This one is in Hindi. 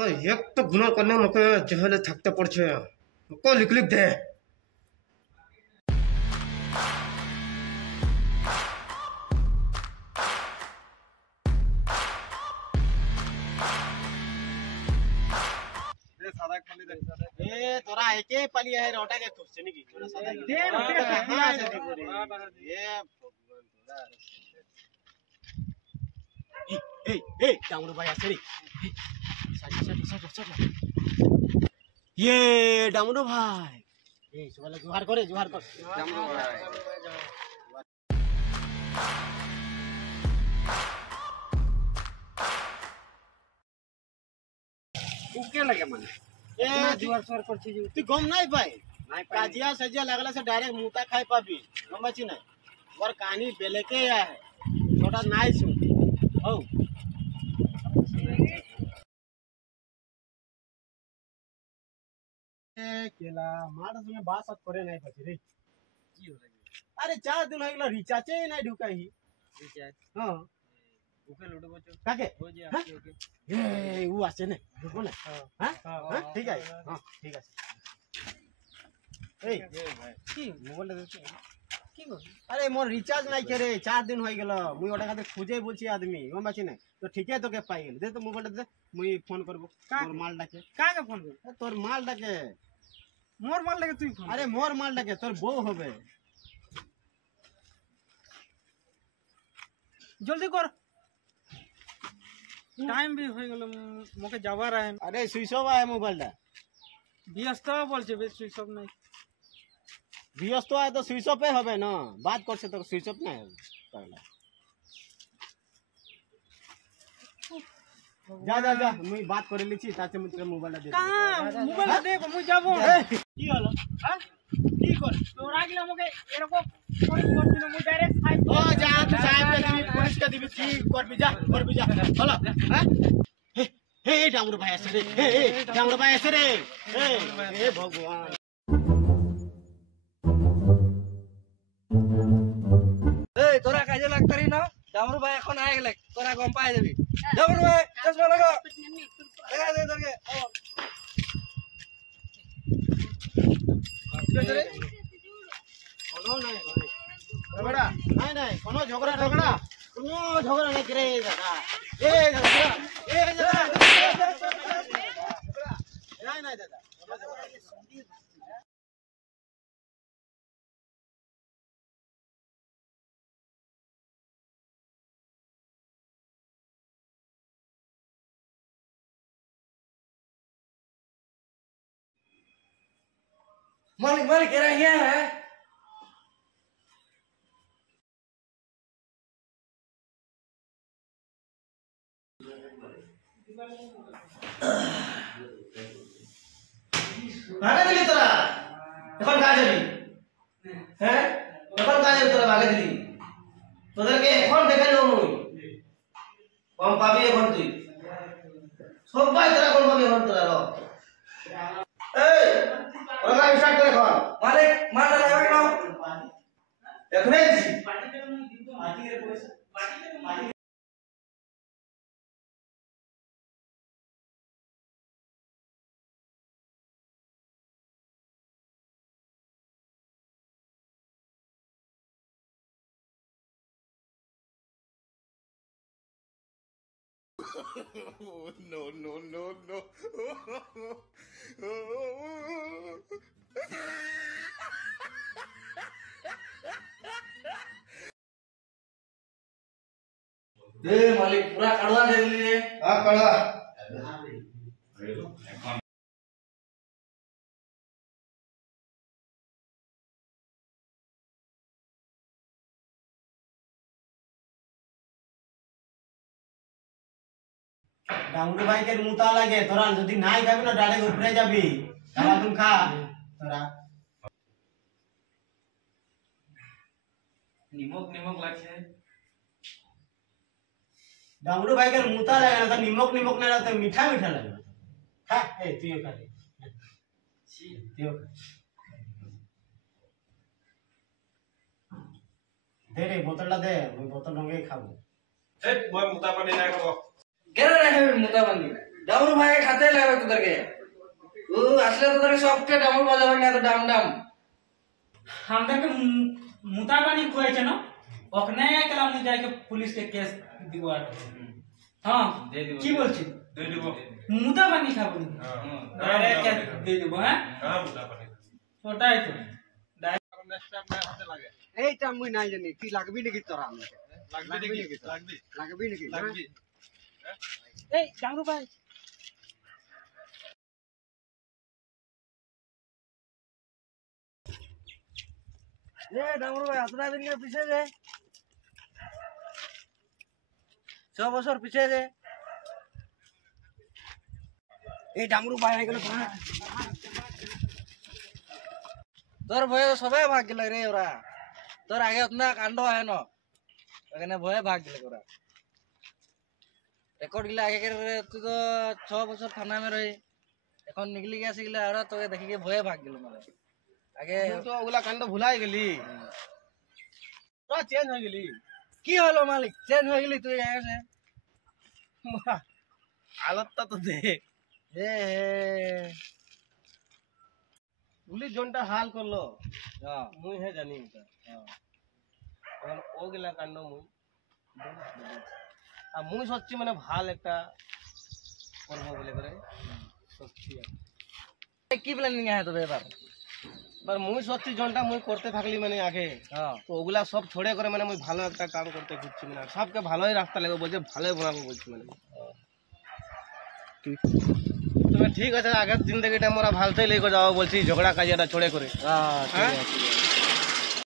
एक तो गुना करने मके जहले थकते पड़छे को लिख लिख दे ए तोरा एके पलिया है रोटा के क्वेश्चन की थोड़ा सादा दे हां से देखो रे ये भगवान तोरा ए डामरू भाई आसे रे सट ये डामरू भाई ए सुवाला जोहार कर डामरू भाई उके लगे मन ए जुआर सर कर छी तू गम नहीं पाए काजिया सजिया लगला से डायरेक्ट मुता खाई पाबी समझी नहीं और कहानी बेले के या है छोटा नाइस हो ए केला मार में बात सब करे नहीं पछी रे की हो लगे अरे 4 दिन हो गेला रिचार्ज नहीं ढुकाई रिचार्ज हां ओके लूटो बच्चों काके हो जे आपके ओके ए वो आसे ने देखो ना हां हां ठीक है हां ठीक है ए भाई की मोबाइल दे की गो अरे मोर रिचार्ज नहीं करे 4 दिन हो गेलो मुई ओटा खाते खोजे बोलছি आदमी हम बाची नहीं तो ठीक है तो के पाई गेल दे तो मोबाइल दे मुई फोन करबो मोर माल डाके का के फोन कर तोर माल डाके मोर माल डाके तू फोन अरे मोर माल डाके तोर बो होबे जल्दी कर टाइम भी हो गेल मोके जावा रहे अरे स्विच ऑफ है मोबाइल दा व्यस्त बोलछे बे स्विच ऑफ नहीं व्यस्त है तो स्विच ऑफ होबे ना बात करछे तो स्विच ऑफ नहीं होबे जा मुई बात करे लिछि ताते मुझे मोबाइल दे का मोबाइल दे मुई जाबो की हलो हां की कर तोरा गेला मोके एरको फोन करथिन मुई डायरेक्ट फाइव ओ जा तू साहब के दिबी पुलिस के दिबी ठीक कर भी जा हलो हां हे डामरू भाई ऐसे रे हे डामरू भाई ऐसे रे हे भगवान ए तोरा काजे लागतरी ना डामरू भाई এখন আই গেলে তোরা গম পাই যাবি ডামरू ভাই চশমা লাগা লাগা দে তোকে रे कोनो नहीं झगड़ा नहीं कोनो झगड़ा नहीं करे दादा ए झगड़ा नहीं दादा मालिक कह रहा है भागे दिली तोरा এখন কাজ যাবি হ্যাঁ এখন কাজ যাবি তোরা ভাগে দিলি তোদেরকে এখন দেখাইলো মুই কম পাবি এখন তুই সবাই তোরা কম পাবি এখন তোরা র এই ওরা স্টার্ট করে এখন मालिक मार लगा ना এখনই দিছি no. दे मालिक पूरा कड़वा दे दिए हां कड़वा डामरू भाई के मुता लगे तोरा যদি নাই খাবি না ডাইরেক্ট উপরে যাবি খাওয়া তুম খা তোরা निमक লাগছে डामरू भाई के मुता लगे ना तो निमक ना तो मीठा लगे खा ए तू खा ले तू दे रे बोतल दे मैं बोतल रंगे खाबो ए मैं मुता पानी ना खाबो केरा रहे मुता बंदी ডামরু ভাই খাতে লাগবে তোদেরকে। ও আসলে তোদেরকে সবকে ডামরু বাজাবে না তো ডাম ডাম। আমাদেরকে মুতাবানি কয়েছে না ওখানে কেলা মুই যাইকে পুলিশকে কেস দিব আর হ্যাঁ কি বলছিস মুতাবানি খাবো ডাইরেক্ট কেস দিয়ে দিব হ্যাঁ ওটাই তো এইটা মুই নাই জানি কি লাগবি নাকি তোরা লাগবি নাকি এই ডামরু ভাই এ ডামরু ভাই আতরা দিন কে পিছে যে 6 বছর পিছে যে এই ডামরু ভাই হয়ে গেল তোর ভয়ে সবাই ভাগ গেল রে ওরা তোর আগে উतना কাণ্ড হয় না এখানে ভয়ে ভাগ গেল ওরা রেকর্ড গিলা আগে করে তুই তো 6 বছর থানা মে রহি এখন নিকলি গেছে গিলা ওরা তোকে দেখি के ভয়ে ভাগ গেল মানে আগে তো ওগুলা কাণ্ড ভুলাই গেলি তোরা চেঞ্জ হয়ে গেলি কি হলো মালিক চেঞ্জ হয়ে গেলি তুই আগে হালতটা তো দেখ এ পুলিশ জনটা হাল করলো হ্যাঁ মুই হে জানি ওটা এখন ওগুলা কাণ্ড মুই আর মুই সচ্ছি মানে ভাল একটা করবো বলে করে সচ্ছি কি প্ল্যানিং আছে তোদের এবার এবার মুই সচ্ছি জনটা মুই করতে থাকলি মানে আগে হ্যাঁ তো ওগুলা সব ছড়ে করে মানে মুই ভালো একটা কাম করতে খুঁজছি মানে সবকে ভালোই রাস্তা লাগবে বলছে ভালোই বানাবো বলছি মানে তবে ঠিক আছে আগের জিন্দগিটা মোরা ভালতেই লেগে যাবো বলছি ঝগড়া কাজিয়াটা ছড়ে করে হ্যাঁ ঠিক আছে